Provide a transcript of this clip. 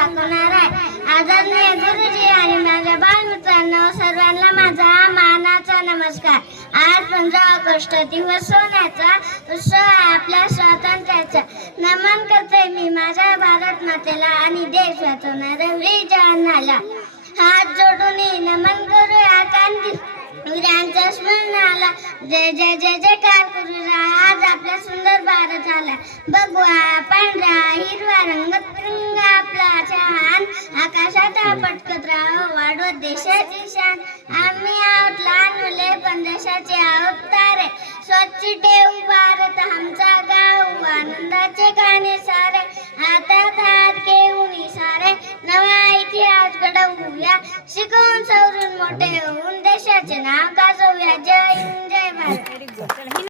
दाखवणार आहे. आदरणीय गुरुजी आणि माझ्या बालमित्रांनो, सर्वांना माझा मानाचा नमस्कार. आज 15 ऑगस्ट दिवस सोन्याचा उत्सव आहे आपल्या स्वातंत्र्याचा. नमन करते मी माझ्या भारत मातेला आणि देश वाचवणाऱ्या वीर जवानाला. हात जोडून नमन करूया क्रांती वीरांच्या स्मरणाला. जय जय जय जयकार करूया आज आपला सुंदर भारत आला. बघवा पांढरा हिरवा रंग तिरंगा आपला छान, आकाशात पटकत राहो वाढवत देशाची शान. आम्ही आहोत लहान मुले पण देशाचे आहोत तारे. स्वच्छ ठेवू भारत आमचा गाव, आनंदाचे गाणे सारे. हातात हात घेऊन सारे नवा इतिहास घडवूया. शिकवून सवरून मोठे होऊन देशाचे नाव गाजवूया. जय हिंद जय भारत.